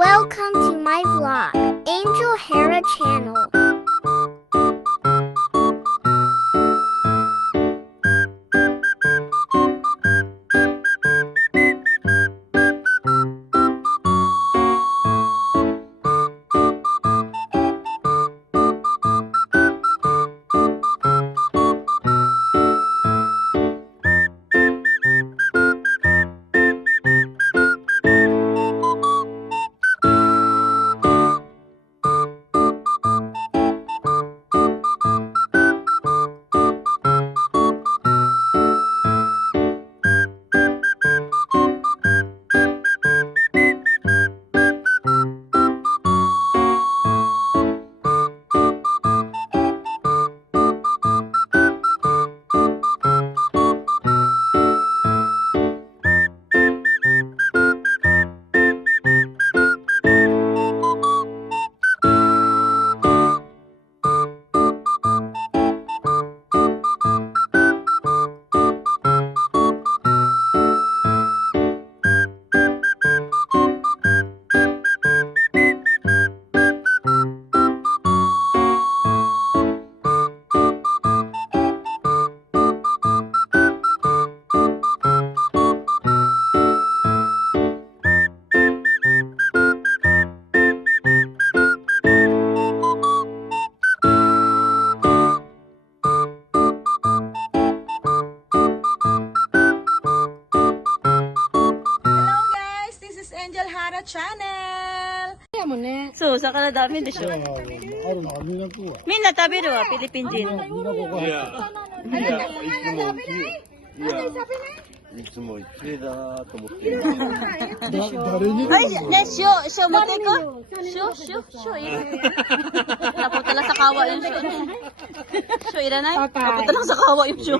Welcome to my vlog, Angel Hera channel. Angel Hara Channel!そう、魚ダメでしょ。あるのはみんな食うわ。みんな食べるわ、フィリピン人。みんなここ入っていつも綺麗だなと思ってる。誰にはい、ね、塩持っていこう。塩いる。Napunta lang sa kawa yung show. Show, ira na. Napunta lang sa kawa yung show.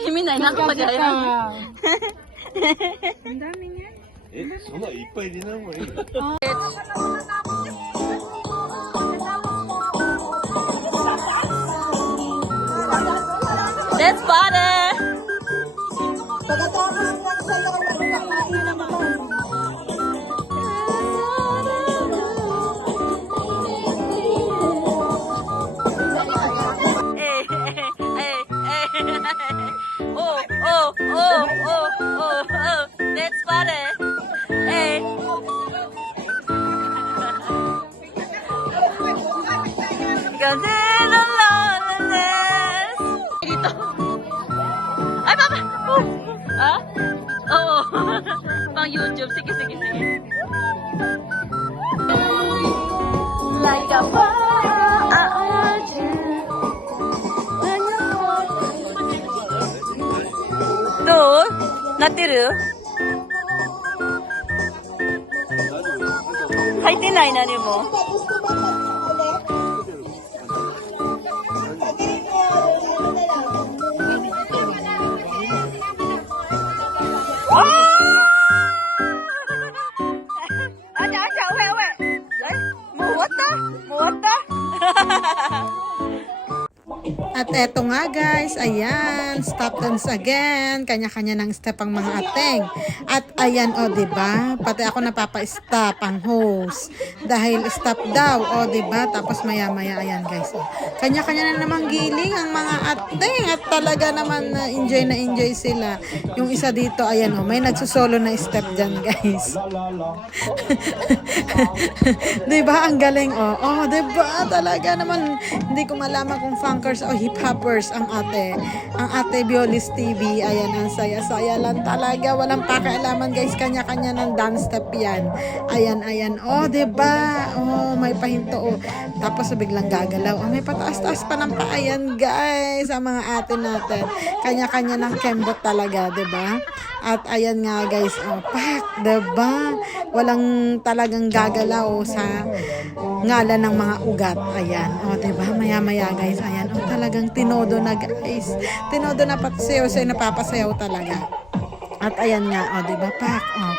Himin na, nakapagaya. そんないっぱい入れない方がいいよ。Let's party! Pagkatapos ng sayaw, kakain naman. Oh. Let's party! Hey! Ganda ng loneliness! Dito! Ay, papa! Ha? Oo. Pang YouTube. Sige. Like aどうなってる入ってない何も。At eto nga guys, ayan, stop dance again. Kanya-kanya ng step ang mga ateng. At ayan, o, diba? Pati ako napapa-stop ang host. Dahil stop daw, o, diba? Tapos maya-maya, ayan guys. O. Kanya-kanya na namang giling ang mga ateng. At talaga naman na enjoy sila. Yung isa dito, ayan, o, may nagsusolo na step dyan guys. Diba? Ang galing, o. O, diba? Talaga naman, hindi ko malaman kung funkers o hip-hoppers ang ate Biolis TV. Ayan, ang saya-saya lang talaga. Walang pakialaman guys, kanya-kanya ng dance step yan. Ayan. Oh, diba? Oh, may pahinto. Oh. Tapos biglang gagalaw. Oh, may pataas-taas pa ng paa. Ayan guys, ang mga ate natin. Kanya-kanya ng kembot talaga, diba? At ayan nga guys, oh, pak, diba? Walang talagang gagalaw sa ngalan ng mga ugat. Ayan, oh, diba? Maya-maya guys, ayan, oh, talagang tinodo na guys. Tinodo na pati sayo, napapasayaw talaga. At ayan nga, oh, diba? Pak, oh.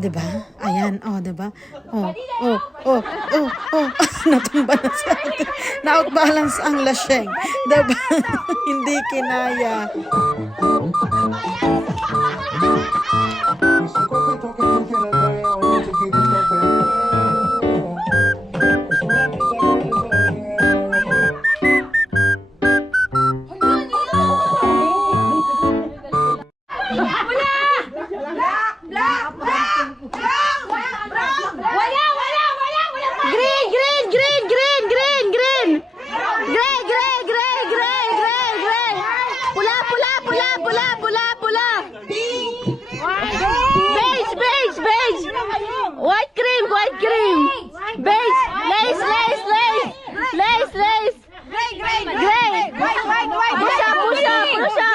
Diba? Ayan, oh, diba? Oh. Natumba na sa atin. Na-outbalance ang lasyeng. Diba? Hindi kinaya. Gusto ko ito, Green, green, green, green, green, green. Green, green, green, green, green, green. Pula, pula, pula, pula, pula, pula. Beige, beige, beige. White cream, white cream. Beige, lace, lace, lace. Lace, lace. Gray. Pusha, pusha, pusha.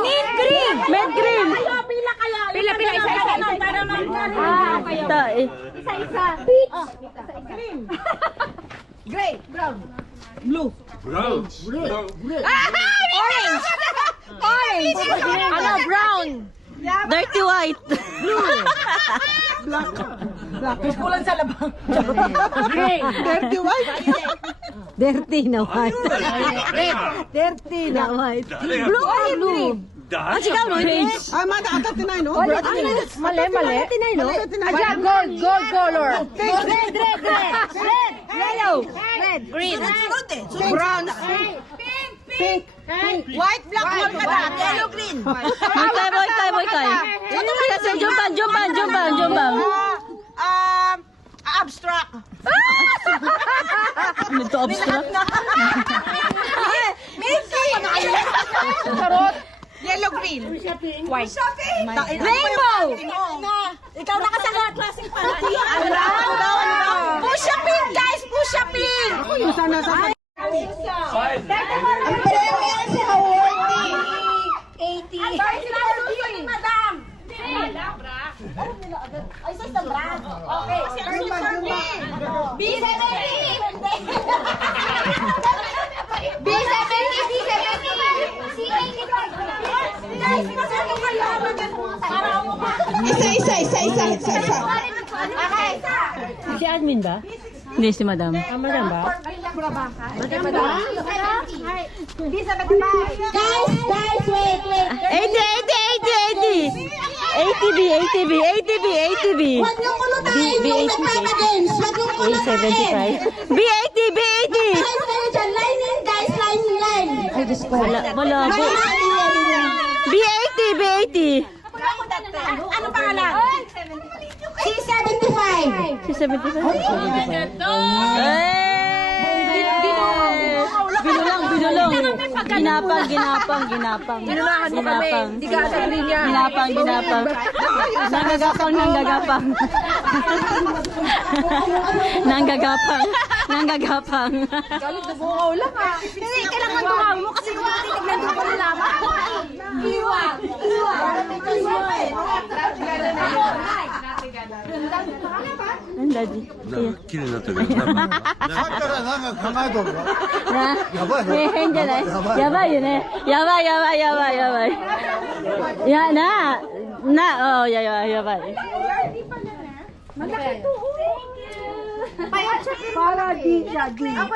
Mint green. Mint green. Pila, isa. Ito, eh. Ano, brown. Dirty white. Dirty na white. Dirty na white. Blue or blue? Ah, sigaw, no? Beige. Ay, mata ata tinay, no? Mali. Tinay, no? Gold color. Red. Yellow. Green. Brown. Pink. White, black, gold ka na. Yellow, green. Boy kay. Kasi jumpan. Abstract. Ano to, abstract? Yellow, green. White. Rainbow! Ikaw nakasagot. Klaseng party. Pusha pink, guys! Pusha pink! Ang premium sa awardee. 80. Madam! Isa. Si admin ba? Hindi, si madam. Madam ba? Guys, wait. 80B. Huwag niyo kulutahin yung nagpapa games. Huwag niyo kulutahin. B80. Guys, kayo dyan. Line. Ay, Diyos ko. Wala po. B80. Ano pangalan? C75. Si 75. Binulong. Ginapang. Pinunahan mo kami. Hindi ka sa linya. Ginapang. Nanggagapang. Galit na bungaw lang ah. Hindi, kailangan bungaw mo kasi kung titignan doon ko nalaman. Iwan. Ang daddy. 綺麗になったけど、なんかさっきからなんか考えとるわ。な、やばいの変じゃないやばいよね。やばい。いや、やばい。Para di. Ako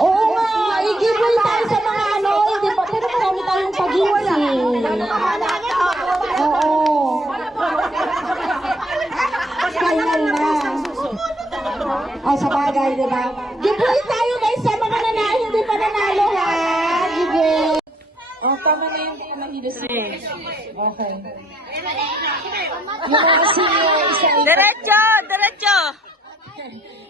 Oo nga, i-giveaway tayo sa mga ano, hindi pa, pero marami tayong pag-giveaway. Oo. Final na. Sa bagay, di ba? Giveaway tayo guys sa mga hindi pa nanalo ha. Giveaway. Tama na yung mahilis mo. Okay. Yung mga senior, isang ikot. Diretso.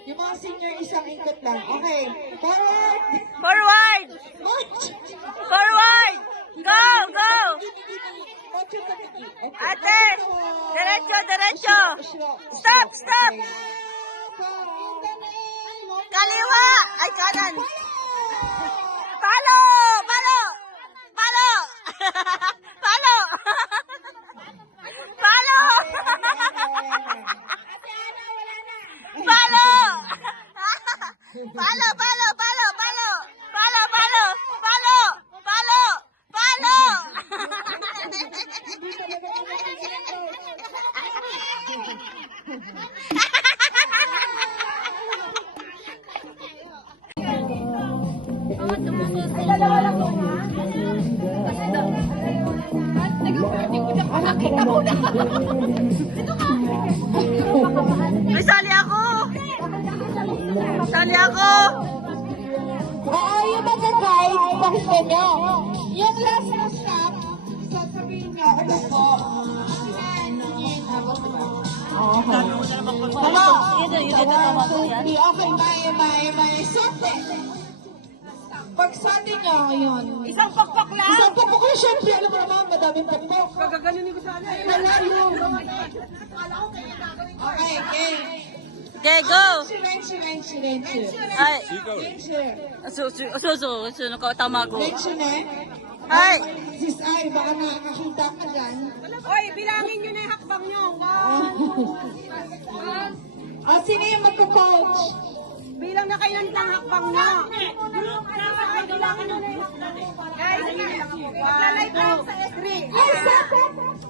Yung mga senior, isang ikot lang. Okay. Forward. Forward. Go. Okay. Ate, diretso. Stop. Kaliwa. Ay, kanan. Palo. Ay, sali ako! Sali ako! Oo, yung mga guide, pakita nyo. Yung last na stop, sasabihin nyo, ano po? Okay. Hello? Okay, may sote. Pagsatin nyo, yun. Isang pakpak lang? Isang pakpak lang, syempre, alam mo naman, madaming pakpak. Kagaganunin ko sana. Wala yun. Okay, okay. Okay, go! Renchi. Ay, Renchi. tama ko. Renchi na. Ay! Sis Ay, baka nakakita ka dyan. Oy, bilangin nyo na yung hakbang nyo. Sino yung magko-coach? Bilang na kayo ng hakbang nyo. Bilangin nyo na yung hakbang nyo. Guys, maglalay lang sa S3.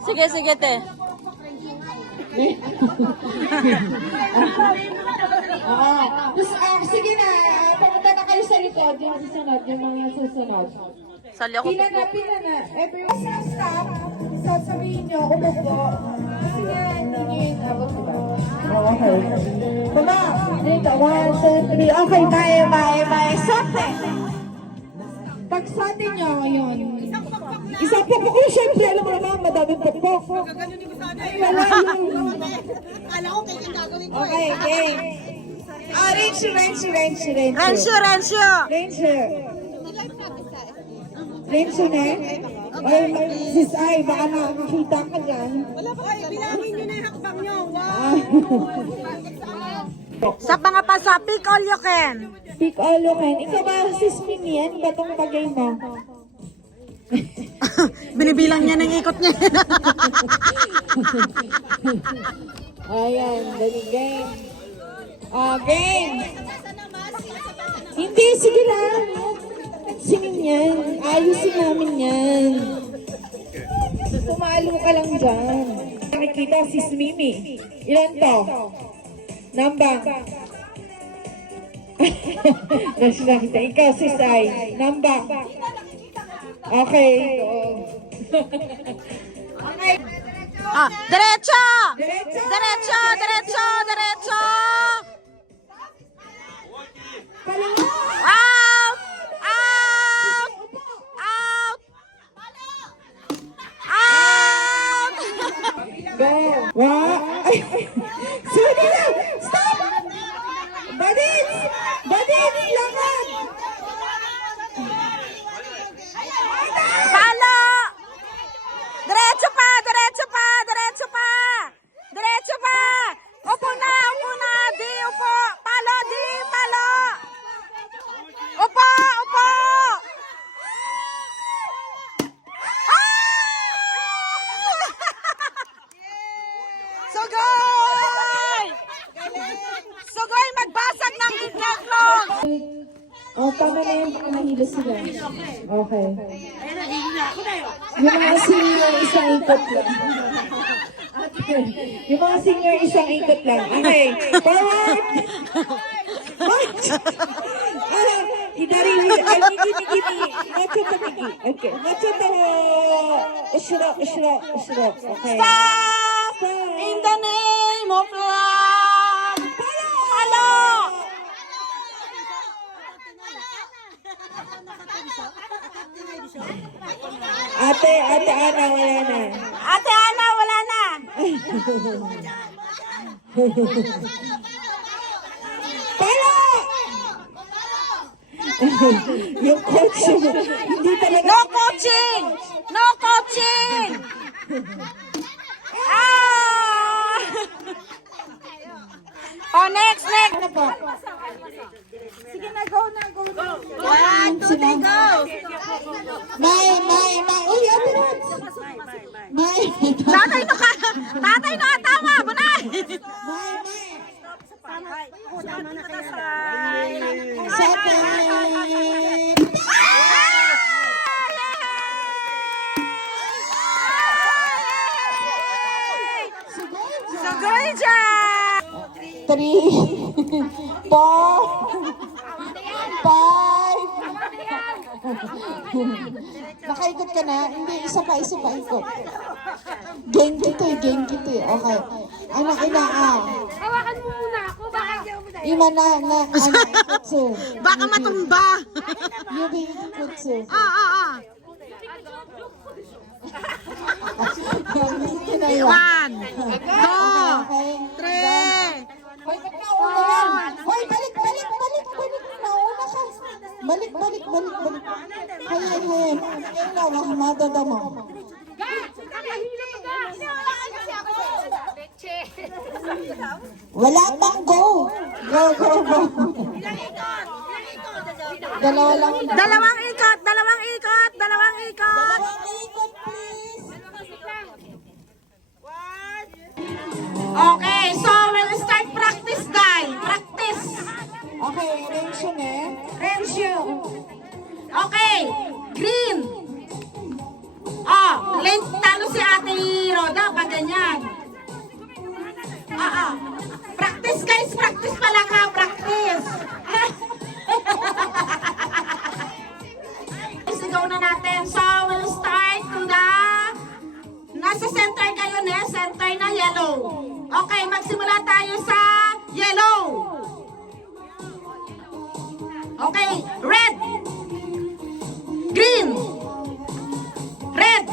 Sige, sige, te. Sige na, pumunta na kayo sa likod, yung susunod, yung mga susunod. Sali ako. Pila na. Every stop, sasabihin nyo, umupo. Yan, hindi nyo yung abot, diba? Okay. Tama, dito, 1, 2, 3. Okay, bye. Sote. Pag sote nyo, yun. Isang pakpak ko, syempre, alam mo naman, madaming pakpak. Ay, wala yun. Kala ko kayo ang gagawin ko. Okay, game. Renchi. Renchi na? Ay, sis Ay, baka nakakita ka dyan. Wala pa kayo, bilangin nyo na yung hakbang nyo. Sa mga pasa, pick all you can. Pick all you can. Ikaw ba, sis Mimi, ano ba itong bagay mo? Binibilang niya ng ikot niya. Ayan, dali game. Game. Hindi, sige lang. Singin yan. Ayusin namin yan. Pumalo ka lang dyan. Nakikita sis Mimi. Ilan to? Nambang. Nasa nakita. Ikaw sis Ay. Nambang. Okay. Okay. Derecho! Diretso! Derecho! Palawa! Out! Go! Wow! Sige na! Stop! Badits! Lakad! Palo! Derecho pa! Upo na! Di, upo! Palo! Upo! Sugoy! Magbasag ng itlog! Tama na yan, baka mahilo sila. Okay. Yung mga senior, isang ikot lang. Yung mga senior, isang ikot lang. Okay. Forward! March! Hidari, migi. Macho to migi. Okay. Macho to ushiro. Okay. Stop! In the name of love! Palo! Ate Ana, wala na. Ate Ana, wala na! Pala! Yung coach, hindi talaga. No coaching! Oh, next! Ano po? Sige na, go na. 1, 2, 3, go! May. Uy, ate Rats! May. Tatay no, tama! Bunay! Tama na kayo. Second. Sugoy dyan! 3, 4, 5, 6, Nakaikot ka na? Hindi, isa pa ikot. Genki to eh. Okay. Anak ina, Hawakan mo muna ako. Baka Ima na, ikotsu. Baka matumba. Yubi ikotsu. Ito na yun. 1, 2, Okay. 3. Hoy, ba't nauna yan? Hoy, balik. Nauna ka. Balik. Hayan. Ikaw, madada mo. Wala pang go. Go. Dalawa lang. Dalawang ikot. Dalawang ikot, please. Okay, so we'll start practice, guys. Practice. Okay, Renshu na. Renshu. Okay, green. Late talo si Ate Roda pag ganyan. Practice, guys. Practice pala ka. Practice. Sigaw na natin. So, we'll start to the... Nasa center kayo na. Center na yellow. Okay, magsimula tayo sa yellow. Okay, red. Green. Red.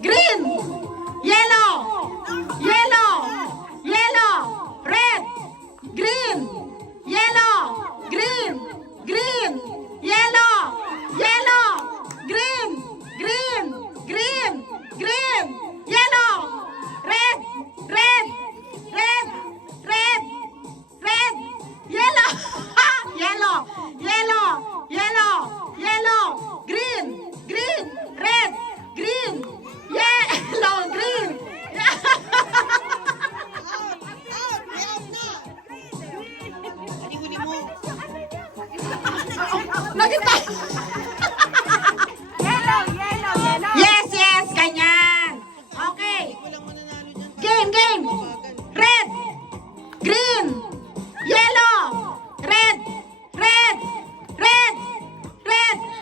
Green. Yellow. Red. Green. Yellow. Green. Yellow. Green. Yellow. Red. Yellow. Green. Red. Green. Yellow. Green. Nakita. Yes, ganyan. Okay. Game. Red. Green. Yellow. Red.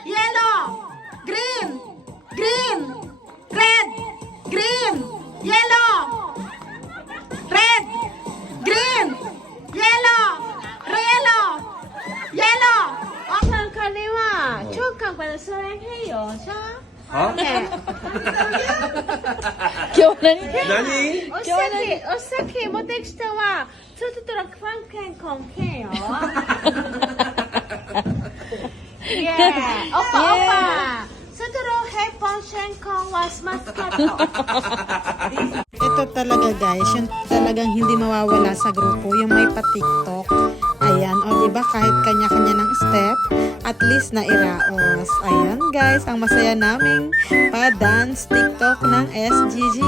Yellow. Green. Red. Yellow. Red. Green. Yellow.何 お酒持ってきたわ。ちょっとファンケンコンケンよ。오빠. 스스로 해본 생콩과 스마트카트. Ito talaga guys, yung talagang hindi mawawala sa grupo, yung may pa-TikTok. Ayan, o diba kahit kanya-kanya ng step, at least na iraos. Ayan guys, ang masaya naming pa-dance TikTok ng SGG.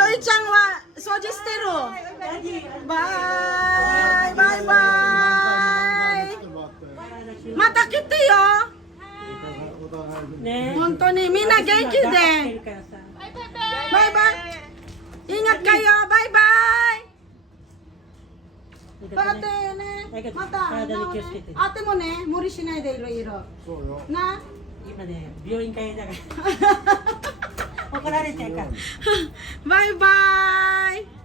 Joy Chang wa Sojistero. Bye. Bye bye. Matakite yo. Honto ni Mina genki de. Bye bye. Ingat kayo. Bye bye. Ate ne. Mata. Ate mo ne. Muri shinai de iro-iro. Na? 今ね、病院帰りだから。怒られちゃうから。バイバイ。